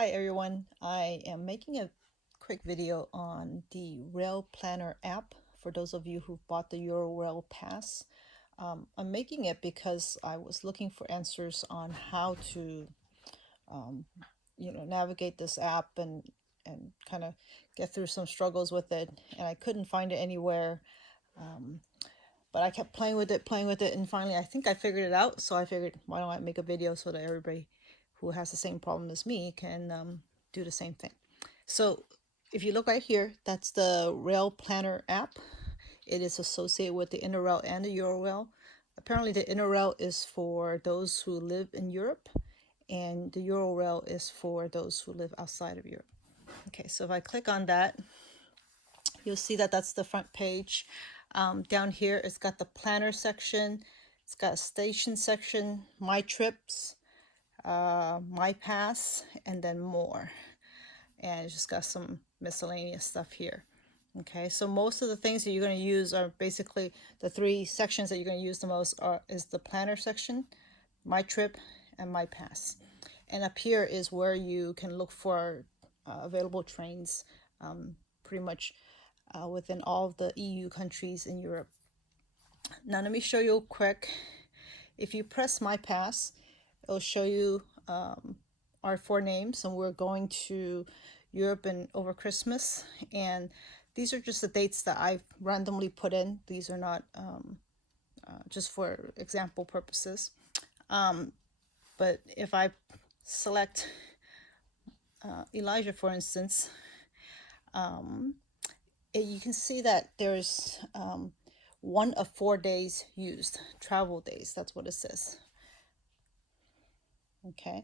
Hi everyone, I am making a quick video on the Rail Planner app for those of you who bought the EuRail pass. I'm making it because I was looking for answers on how to navigate this app and kind of get through some struggles with it, and I couldn't find it anywhere. But I kept playing with it, and finally I think I figured it out. So I figured, why don't I make a video so that everybody who has the same problem as me can do the same thing. So if you look right here, that's the Rail Planner app. It is associated with the EuRail and the EuRail. Apparently the EuRail is for those who live in Europe, and the EuRail is for those who live outside of Europe. Okay, so if I click on that, you'll see that that's the front page. Down here, it's got the planner section, it's got a station section, my trips, my pass, and then more. And it's just got some miscellaneous stuff here. Okay, so most of the things that you're going to use are basically the three sections that you're going to use the most is the planner section, my trip, and my pass. And up here is where you can look for available trains, pretty much within all of the EU countries in Europe. Now let me show you quick. If you press my pass, it'll show you our four names, and we're going to Europe and over Christmas. And these are just the dates that I've randomly put in. These are not just for example purposes. But if I select Elijah, for instance, you can see that there's one of 4 days used, travel days. That's what it says. Okay.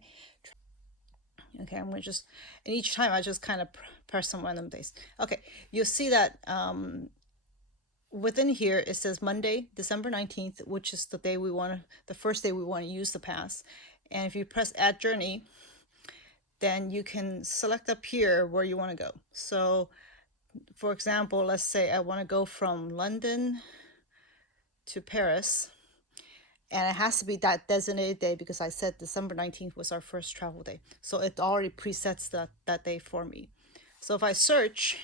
Okay, I'm going to just, and each time I just kind of press some random days. Okay, you'll see that within here it says Monday, December 19th, which is the day the first day we want to use the pass. And if you press add journey, then you can select up here where you want to go. So for example, let's say I want to go from London to Paris, and it has to be that designated day because I said December 19th was our first travel day. So it already presets that day for me. So if I search,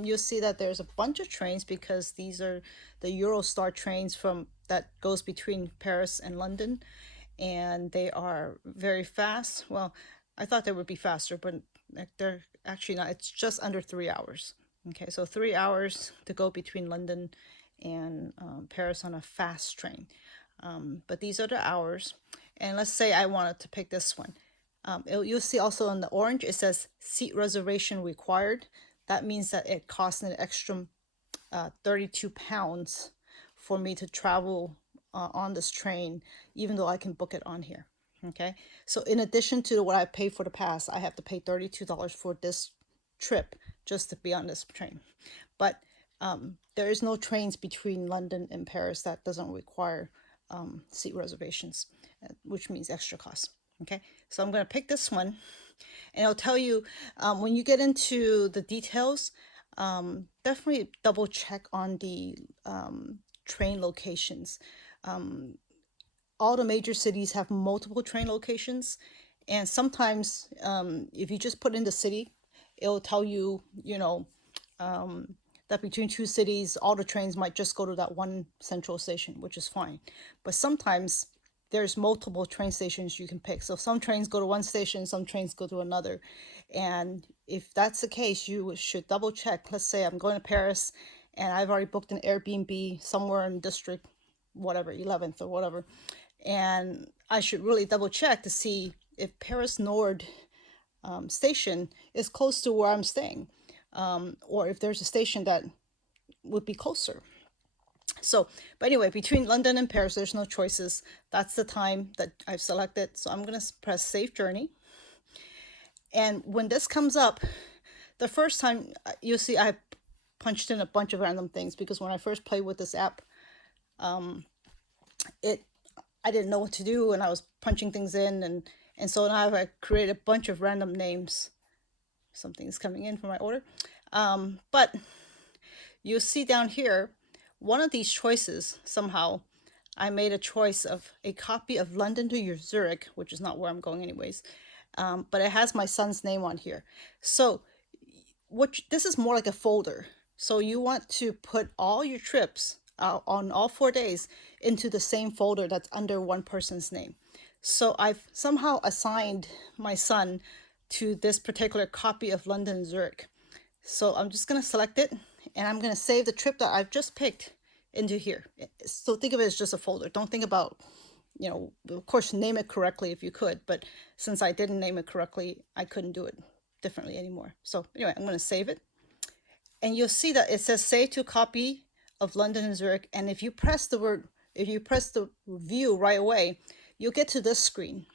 you'll see that there's a bunch of trains because these are the Eurostar trains that goes between Paris and London, and they are very fast. Well, I thought they would be faster, but they're actually not. It's just under 3 hours. Okay, so 3 hours to go between London and Paris on a fast train. But these are the hours. And let's say I wanted to pick this one. You'll see also in the orange, it says seat reservation required. That means that it costs an extra 32 pounds for me to travel on this train, even though I can book it on here. Okay, so in addition to what I paid for the pass, I have to pay $32 for this trip just to be on this train. But there is no trains between London and Paris that doesn't require seat reservations, which means extra cost. Okay, so I'm going to pick this one, and I'll tell you when you get into the details, definitely double check on the train locations. All the major cities have multiple train locations, and sometimes if you just put in the city, it'll tell you, that between two cities, all the trains might just go to that one central station, which is fine. But sometimes there's multiple train stations you can pick. So some trains go to one station, some trains go to another. And if that's the case, you should double check. Let's say I'm going to Paris and I've already booked an Airbnb somewhere in district, whatever, 11th or whatever. And I should really double check to see if Paris Nord station is close to where I'm staying. Or if there's a station that would be closer. So, but anyway, between London and Paris, there's no choices. That's the time that I've selected. So I'm going to press Save Journey. And when this comes up, the first time you'll see I punched in a bunch of random things because when I first played with this app, I didn't know what to do, and I was punching things in, and so now I created a bunch of random names. Something's coming in for my order. But you'll see down here, one of these choices, somehow, I made a choice of a copy of London to Zurich, which is not where I'm going anyways, but it has my son's name on here. So this is more like a folder. So you want to put all your trips on all 4 days into the same folder that's under one person's name. So I've somehow assigned my son to this particular copy of London Zurich. So I'm just going to select it, and I'm going to save the trip that I've just picked into here. So think of it as just a folder. Don't think about, of course, name it correctly if you could, but since I didn't name it correctly, I couldn't do it differently anymore. So anyway, I'm going to save it. And you'll see that it says save to copy of London and Zurich. And if you press the view right away, you'll get to this screen,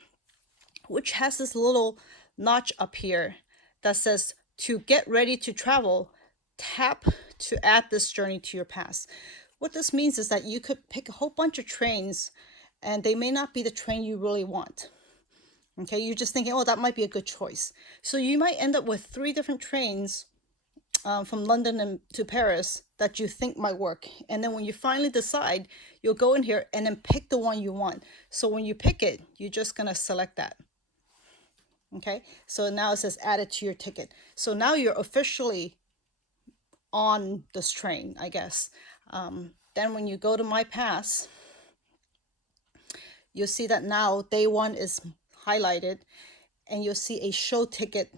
which has this little notch up here that says to get ready to travel, tap to add this journey to your pass. What this means is that you could pick a whole bunch of trains and they may not be the train you really want. Okay, you're just thinking, oh, that might be a good choice. So you might end up with 3 different trains from London to Paris that you think might work. And then when you finally decide, you'll go in here and then pick the one you want. So when you pick it, you're just going to select that. Okay, so now it says add it to your ticket. So now you're officially on this train, I guess. Then when you go to My Pass, you'll see that now day 1 is highlighted, and you'll see a show ticket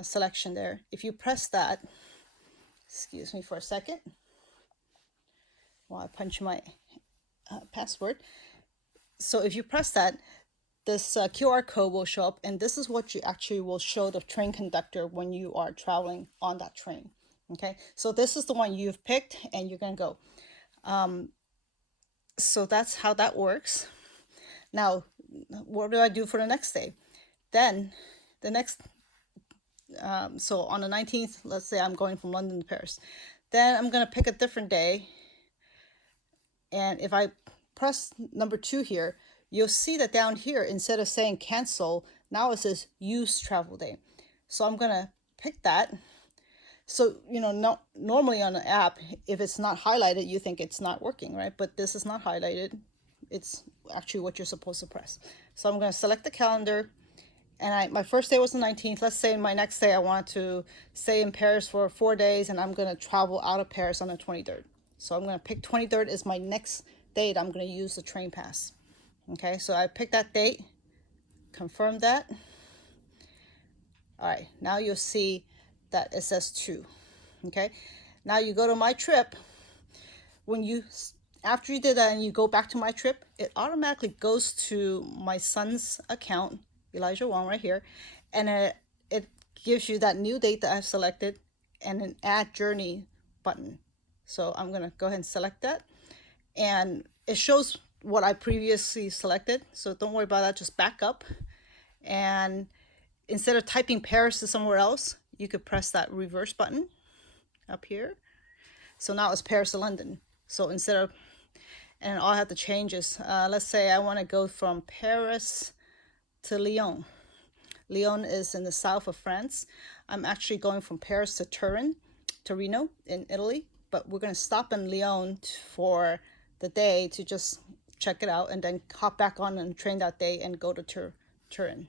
selection there. If you press that, excuse me for a second while I punch my password. So if you press that, this QR code will show up, and this is what you actually will show the train conductor when you are traveling on that train. Okay, so this is the one you've picked and you're going to go. So that's how that works. Now, what do I do for the next day? Then the next, so on the 19th, let's say I'm going from London to Paris. Then I'm going to pick a different day. And if I press number 2 here, you'll see that down here, instead of saying cancel, now it says use travel day. So I'm going to pick that. So, normally on an app, if it's not highlighted, you think it's not working, right? But this is not highlighted. It's actually what you're supposed to press. So I'm going to select the calendar, and my first day was the 19th. Let's say my next day I want to stay in Paris for 4 days, and I'm going to travel out of Paris on the 23rd. So I'm going to pick 23rd as my next date. I'm going to use the train pass. Okay, so I picked that date, confirm that. All right, now you'll see that it says 2. Okay, now you go to My Trip. After you did that and you go back to My Trip, it automatically goes to my son's account, Elijah Wong, right here, and it gives you that new date that I've selected and an add journey button. So I'm going to go ahead and select that, and it shows what I previously selected. So don't worry about that, just back up, and instead of typing Paris to somewhere else, you could press that reverse button up here. So now it's Paris to London. So instead of, and all I have to change is, let's say I want to go from Paris to Lyon. Lyon is in the south of France. I'm actually going from Paris to Torino in Italy, but we're going to stop in Lyon for the day to just check it out and then hop back on and train that day and go to Turin.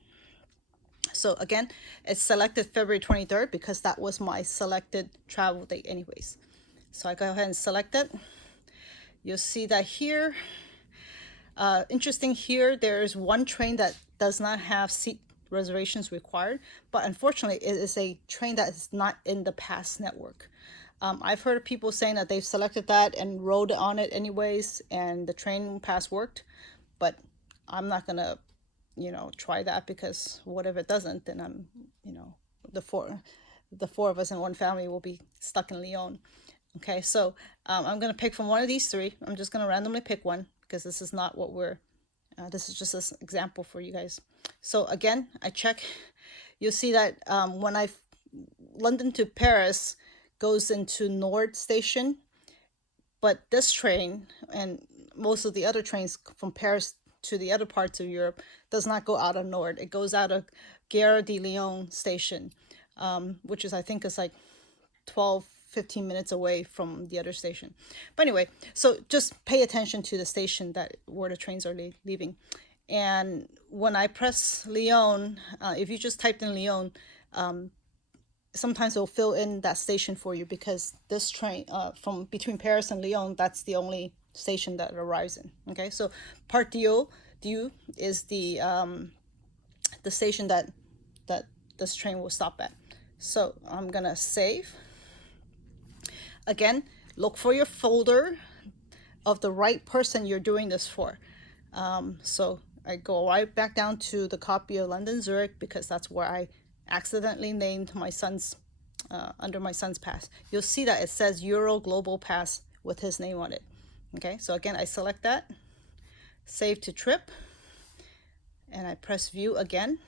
So again, it's selected February 23rd because that was my selected travel date anyways. So I go ahead and select it. You'll see that here, interesting here, there's one train that does not have seat reservations required, but unfortunately it is a train that is not in the pass network. I've heard of people saying that they've selected that and rode on it anyways, and the train pass worked, but I'm not gonna try that, because what if it doesn't? Then I'm, the four of us in one family will be stuck in Lyon. Okay, so I'm gonna pick from one of these 3. I'm just gonna randomly pick one because this is not what this is just an example for you guys. So again, I check. You'll see that when London to Paris goes into Nord station, but this train and most of the other trains from Paris to the other parts of Europe does not go out of Nord. It goes out of Gare de Lyon station, which I think is like 12-15 minutes away from the other station. But anyway, so just pay attention to the station where the trains are leaving. And when I press Lyon, if you just typed in Lyon, sometimes it'll fill in that station for you, because this train from between Paris and Lyon, that's the only station that it arrives in. Okay, so Part Dieu is the station that this train will stop at. So I'm gonna save. Again, look for your folder of the right person you're doing this for. So I go right back down to the copy of London Zurich, because that's where I accidentally named my son's under my son's pass. You'll see that it says Euro Global Pass with his name on it. Okay, so again, I select that, save to trip, and I press view again.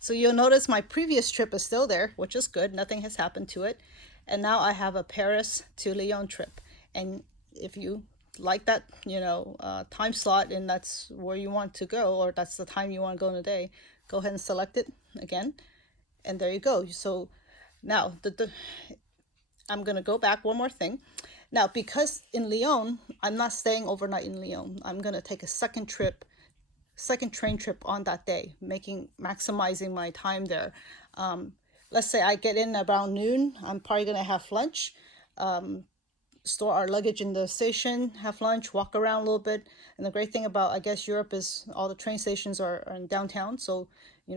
So you'll notice my previous trip is still there, which is good. Nothing has happened to it. And now I have a Paris to Lyon trip. And if you like that, time slot, and that's where you want to go, or that's the time you want to go in a day, go ahead and select it again. And there you go. So now I'm going to go back one more thing. Now, because in Lyon, I'm not staying overnight in Lyon. I'm going to take a second train trip on that day, maximizing my time there. Let's say I get in around noon. I'm probably going to have lunch, store our luggage in the station, have lunch, walk around a little bit. And the great thing about, I guess, Europe is all the train stations are in downtown. So,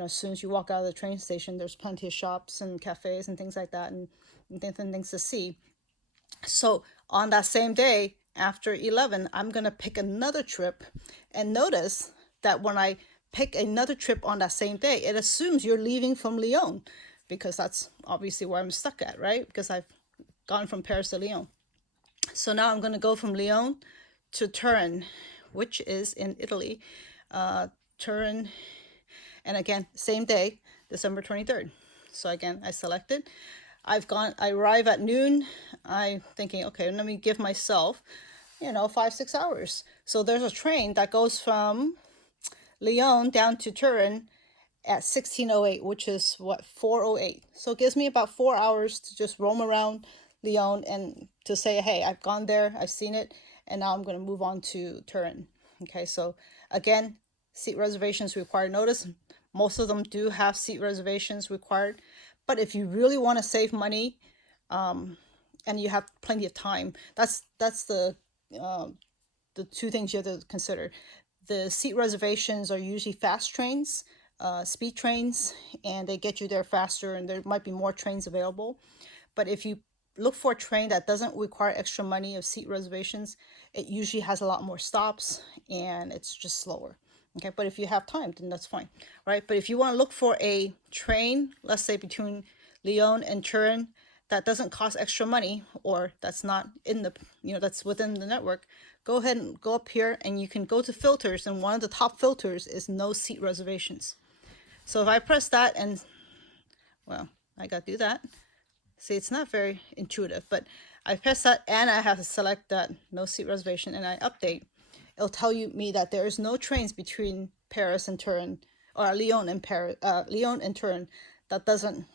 as soon as you walk out of the train station, there's plenty of shops and cafes and things like that, and different things to see. So on that same day, after 11, I'm going to pick another trip. And notice that when I pick another trip on that same day, it assumes you're leaving from Lyon, because that's obviously where I'm stuck at, right? Because I've gone from Paris to Lyon. So now I'm going to go from Lyon to Turin, which is in Italy. Turin, and again, same day, December 23rd. So again, I selected. I arrive at noon. I'm thinking, okay, let me give myself, 5-6 hours. So there's a train that goes from Lyon down to Turin at 16:08, which is 4:08. So it gives me about 4 hours to just roam around Lyon and to say, hey, I've gone there, I've seen it, and now I'm going to move on to Turin. Okay, so again, seat reservations require notice. Most of them do have seat reservations required, but if you really want to save money, and you have plenty of time, that's the two things you have to consider. The seat reservations are usually fast trains, speed trains, and they get you there faster, and there might be more trains available. But if you look for a train that doesn't require extra money of seat reservations, it usually has a lot more stops and it's just slower. Okay, but if you have time, then that's fine, right? But if you want to look for a train, let's say between Lyon and Turin, that doesn't cost extra money, or that's not in the, that's within the network, go ahead and go up here and you can go to filters, and one of the top filters is no seat reservations. So if I press that, and well, I got to do that. See, it's not very intuitive, but I press that and I have to select that no seat reservation, and I update. It'll tell me that there is no trains between Paris and Turin, or Lyon and Lyon and Turin, that doesn't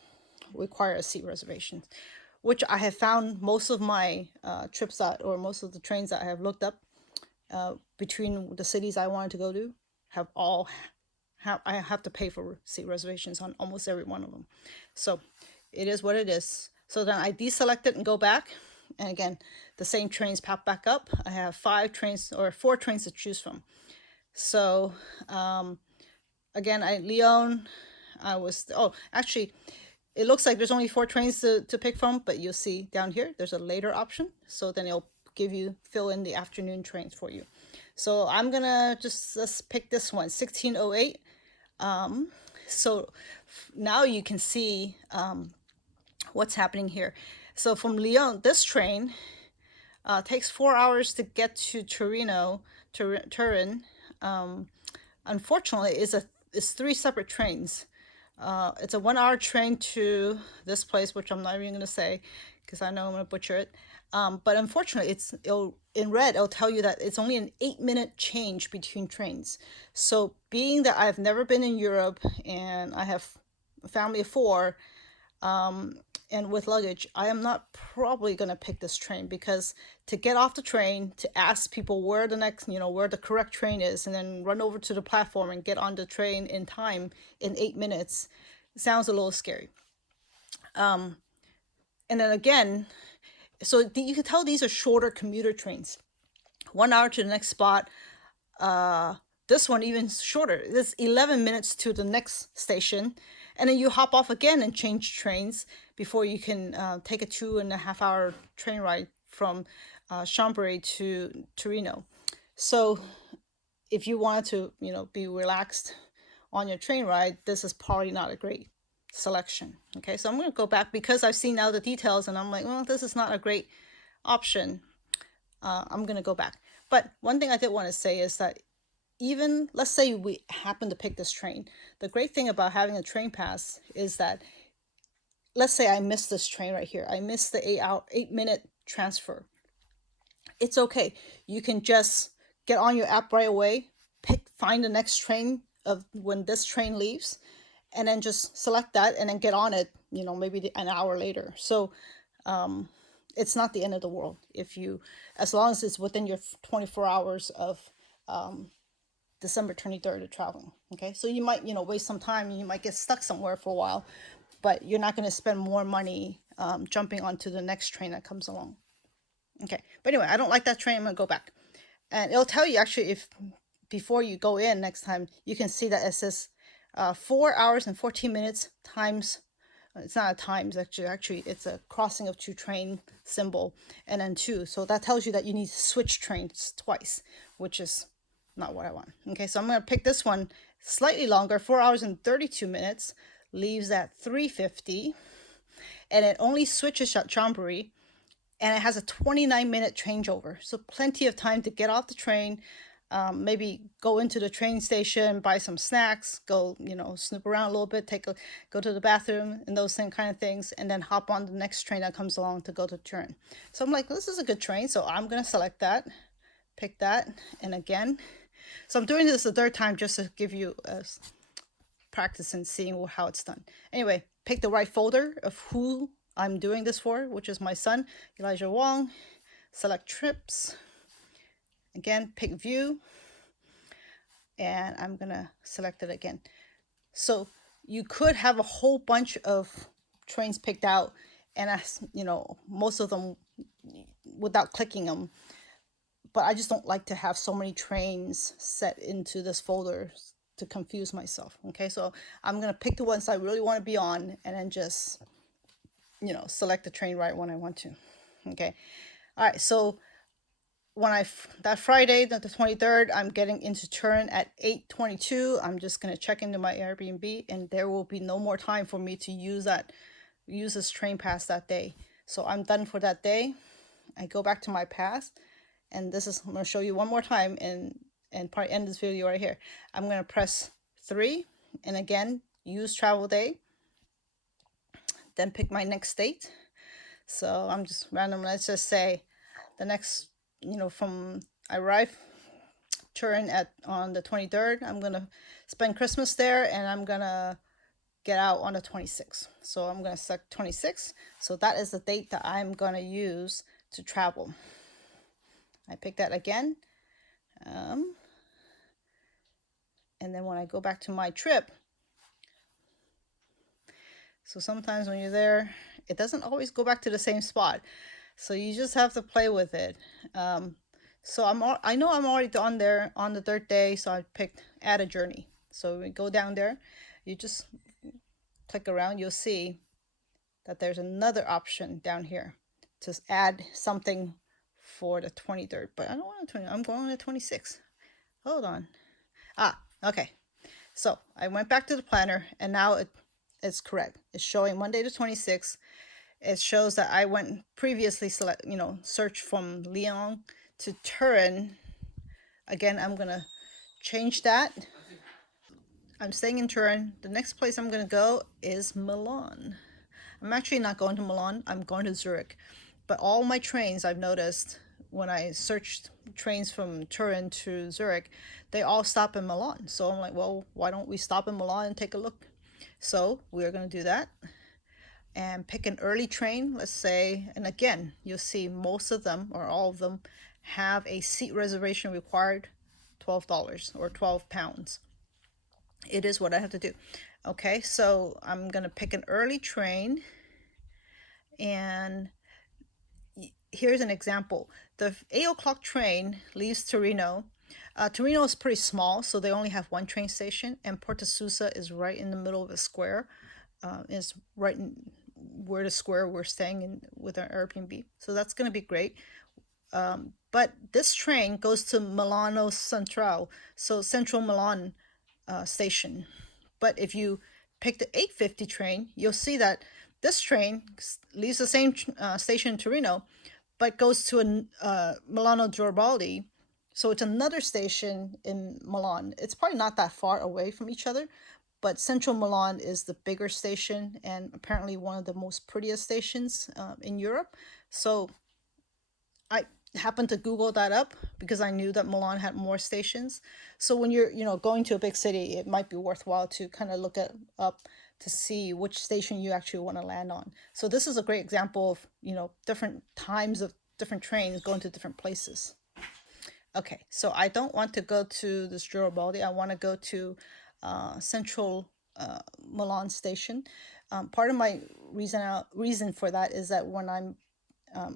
require a seat reservation, which I have found most of my trips or most of the trains that I have looked up between the cities I wanted to go to I have to pay for seat reservations on almost every one of them. So it is what it is. So then I deselect it and go back. And again, the same trains pop back up. I have 4 trains to choose from. So again, Lyon, actually, it looks like there's only 4 trains to pick from, but you'll see down here, there's a later option. So then it'll fill in the afternoon trains for you. So I'm gonna let's pick this one, 16:08. So now you can see what's happening here. So from Lyon, this train takes 4 hours to get to Turin. Unfortunately, it's 3 separate trains. It's a 1-hour train to this place, which I'm not even going to say because I know I'm going to butcher it. But unfortunately, in red, it'll tell you that it's only an 8-minute change between trains. So being that I've never been in Europe and I have a family of 4, and with luggage, I am not probably going to pick this train, because to get off the train, to ask people where the next, where the correct train is, and then run over to the platform and get on the train in time in 8 minutes sounds a little scary. And then again, so you can tell these are shorter commuter trains, 1 hour to the next spot. This one even shorter. It's 11 minutes to the next station, and then you hop off again and change trains before you can take a 2.5 hour train ride from Chambéry to Torino. So if you wanted to, be relaxed on your train ride, this is probably not a great selection. Okay, so I'm going to go back because I've seen now the details, and I'm like, well, this is not a great option. I'm going to go back. But one thing I did want to say is that even, let's say we happen to pick this train, the great thing about having a train pass is that, let's say I missed this train right here. I missed the 8 minute transfer. It's okay. You can just get on your app right away, find the next train of when this train leaves, and then just select that and then get on it, maybe an hour later. So it's not the end of the world as long as it's within your 24 hours of December 23rd of traveling. Okay, so you might, waste some time, and you might get stuck somewhere for a while, but you're not going to spend more money jumping onto the next train that comes along. Okay, but anyway, I don't like that train. I'm going to go back. And it'll tell you actually, if before you go in next time, you can see that it says 4 hours and 14 minutes times. It's not a times, actually it's a crossing of two train symbol, and then two. So that tells you that you need to switch trains twice, which is not what I want. Okay, so I'm going to pick this one, slightly longer, 4 hours and 32 minutes, leaves at 3:50, and it only switches at Chambéry, and it has a 29-minute changeover. So plenty of time to get off the train, maybe go into the train station, buy some snacks, go, snoop around a little bit, go to the bathroom and those same kind of things, and then hop on the next train that comes along to go to Turin. So I'm like, this is a good train. So I'm going to select that, pick that, and again. So I'm doing this the third time just to give you a practice and seeing how it's done. Anyway, pick the right folder of who I'm doing this for, which is my son, Elijah Wong. Select trips. Again, pick view. And I'm going to select it again. So you could have a whole bunch of trains picked out, and most of them without clicking them. But I just don't like to have so many trains set into this folder to confuse myself. Okay, so I'm going to pick the ones I really want to be on, and then just, select the train right when I want to. Okay, all right, so that Friday, the 23rd, I'm getting into Turin at 8:22. I'm just going to check into my Airbnb, and there will be no more time for me to use this train pass that day. So I'm done for that day. I go back to my pass, and I'm going to show you one more time, and probably end this video right here. I'm going to press 3, and again, use travel day, then pick my next date. So I'm just random. Let's just say the next, from I arrive Turin on the 23rd. I'm going to spend Christmas there, and I'm going to get out on the 26th. So I'm going to select 26. So that is the date that I'm going to use to travel. I pick that again. And then when I go back to my trip, so sometimes when you're there, it doesn't always go back to the same spot. So you just have to play with it. So I know I'm already on there on the third day, so I picked add a journey. So we go down there, you just click around, you'll see that there's another option down here to add something for the 23rd. But I don't want the 20. I'm going to the 26th. Hold on. Okay. So I went back to the planner, and now it's correct. It's showing Monday the 26th. It shows that I went previously search from Lyon to Turin. Again, I'm gonna change that. I'm staying in Turin. The next place I'm gonna go is Milan. I'm actually not going to Milan. I'm going to Zurich. But all my trains, I've noticed when I searched trains from Turin to Zurich, they all stop in Milan. So I'm like, well, why don't we stop in Milan and take a look? So we're going to do that. and pick an early train, let's say, and again, you'll see most of them or all of them have a seat reservation required, $12 or £12. It is what I have to do. Okay, so I'm gonna pick an early train, and here's an example. The 8 o'clock train leaves Torino. Torino is pretty small, so they only have one train station, and Porta Susa is right in the middle of a square. Is right in where the square we're staying in with our Airbnb. So that's going to be great. But this train goes to Milano Centrale, so Central Milan station. But if you pick the 8:50 train, you'll see that this train leaves the same station in Torino, but goes to Milano Garibaldi. So it's another station in Milan. It's probably not that far away from each other, but Central Milan is the bigger station and apparently one of the most prettiest stations in Europe. So I happened to Google that up because I knew that Milan had more stations. So when you're, going to a big city, it might be worthwhile to kind of look it up to see which station you actually want to land on. So this is a great example of, different times of different trains going to different places. Okay, so I don't want to go to this Garibaldi. I want to go to Central Milan Station. Part of my reason for that is that when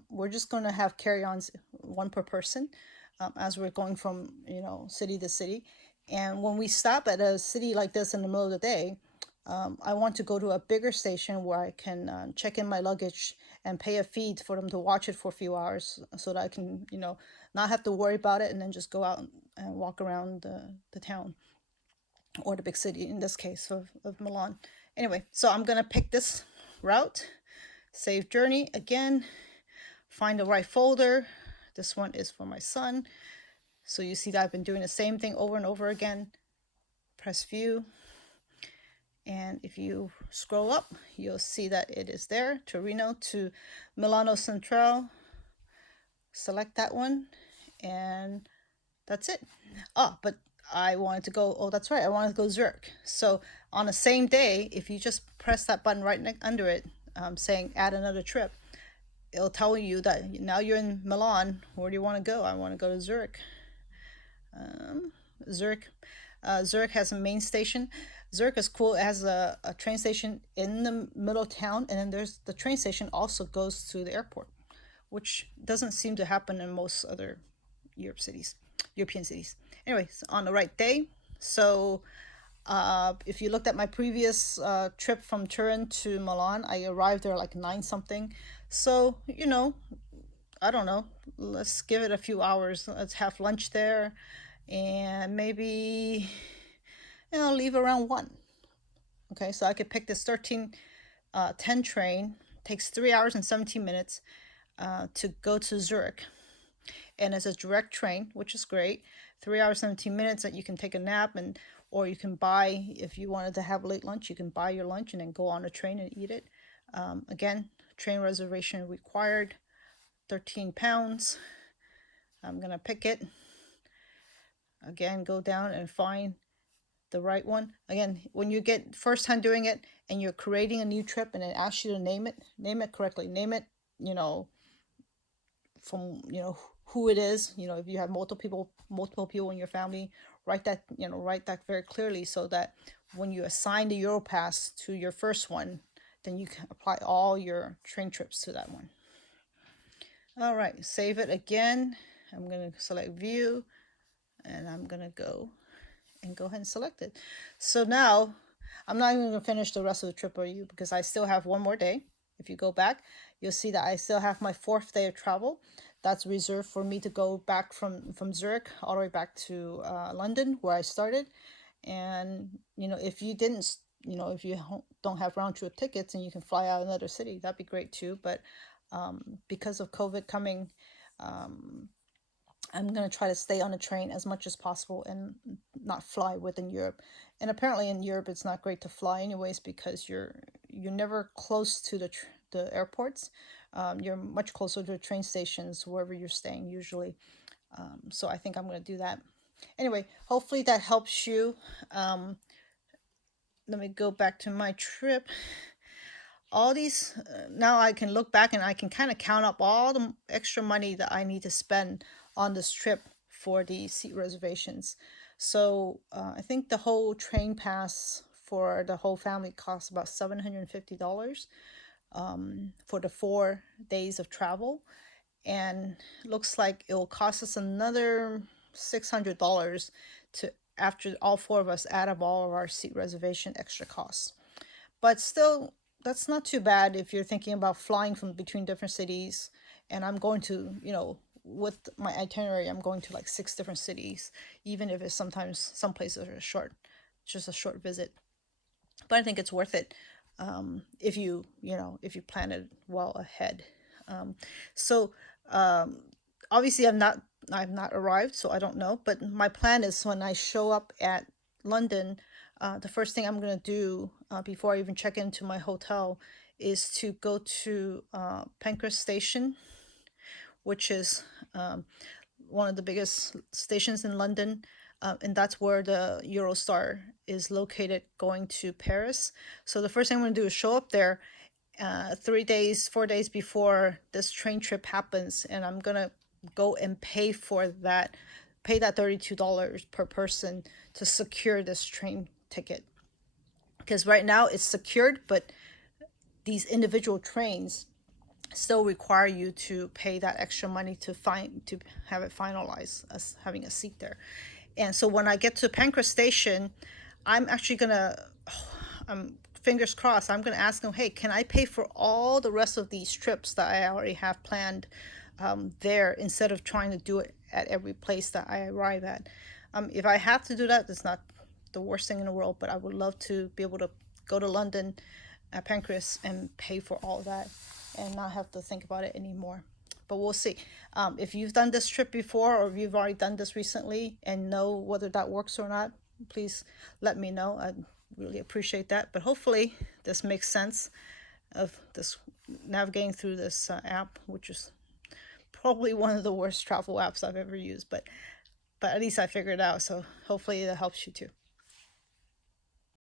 we're just going to have carry-ons, one per person, as we're going from city to city, and when we stop at a city like this in the middle of the day, I want to go to a bigger station where I can check in my luggage and pay a fee for them to watch it for a few hours so that I can, not have to worry about it and then just go out and walk around the town or the big city, in this case of Milan. Anyway, so I'm going to pick this route, save journey again, find the right folder. This one is for my son. So you see that I've been doing the same thing over and over again. Press view. And if you scroll up, you'll see that it is there, Torino to Milano Centrale. Select that one, and that's it. Oh, but I wanted to go, oh, that's right, I wanted to go Zurich. So on the same day, if you just press that button right under it, saying add another trip, it'll tell you that now you're in Milan. Where do you want to go? I want to go to Zurich. Zurich. Zurich has a main station. Zurich is cool. It has a train station in the middle of town, and then there's the train station also goes to the airport, which doesn't seem to happen in most other European cities. Anyways, on the right day. So if you looked at my previous trip from Turin to Milan, I arrived there like 9 something. So, I don't know. Let's give it a few hours. Let's have lunch there and maybe, leave around 1. Okay, so I could pick this 13:10 train. Takes 3 hours and 17 minutes to go to Zurich. And it's a direct train, which is great. 3 hours, 17 minutes that you can take a nap, or you can buy, if you wanted to have late lunch, you can buy your lunch and then go on a train and eat it. Again, train reservation required, £13. I'm gonna pick it. Again, go down and find the right one. Again, when you get first time doing it and you're creating a new trip and it asks you to name it correctly. Name it, from who it is. If you have multiple people in your family, write that very clearly so that when you assign the Europass to your first one, then you can apply all your train trips to that one. All right, save it again. I'm going to select view and I'm going to go ahead and select it. So now I'm not even going to finish the rest of the trip for you because I still have one more day. If you go back, you'll see that I still have my 4th day of travel. That's reserved for me to go back from Zurich all the way back to London, where I started. And, if you didn't, if you don't have round trip tickets and you can fly out another city, that'd be great too. But because of COVID coming, I'm going to try to stay on a train as much as possible and not fly within Europe. And apparently in Europe, it's not great to fly anyways because you're never close to the airports. You're much closer to the train stations wherever you're staying usually. So I think I'm going to do that. Anyway, hopefully that helps you. Let me go back to my trip. all these, now I can look back and I can kind of count up all the extra money that I need to spend on this trip for the seat reservations. So I think the whole train pass for the whole family costs about $750 for the 4 days of travel. And it looks like it will cost us another $600 to, after all four of us add up all of our seat reservation extra costs. But still, that's not too bad if you're thinking about flying from between different cities. And I'm going to, with my itinerary, I'm going to like 6 different cities, even if it's sometimes some places are short, just a short visit. But I think it's worth it if if you plan it well ahead. So obviously I've not arrived, so I don't know. But my plan is when I show up at London, the first thing I'm gonna do before I even check into my hotel is to go to Pancras Station, which is one of the biggest stations in London. And that's where the Eurostar is located going to Paris. So the first thing I'm going to do is show up there 3 days, 4 days before this train trip happens. And I'm going to go and pay that $32 per person to secure this train ticket. Because right now it's secured, but these individual trains still require you to pay that extra money to have it finalized as having a seat there. And so when I get to Pancras Station, I'm actually gonna, fingers crossed, I'm gonna ask them, hey, can I pay for all the rest of these trips that I already have planned there, instead of trying to do it at every place that I arrive at. If I have to do that, it's not the worst thing in the world, but I would love to be able to go to London at Pancras and pay for all that and not have to think about it anymore. But we'll see. If you've done this trip before, or if you've already done this recently and know whether that works or not, please let me know. I'd really appreciate that. But hopefully this makes sense of this navigating through this app, which is probably one of the worst travel apps I've ever used. But at least I figured it out. So hopefully that helps you too.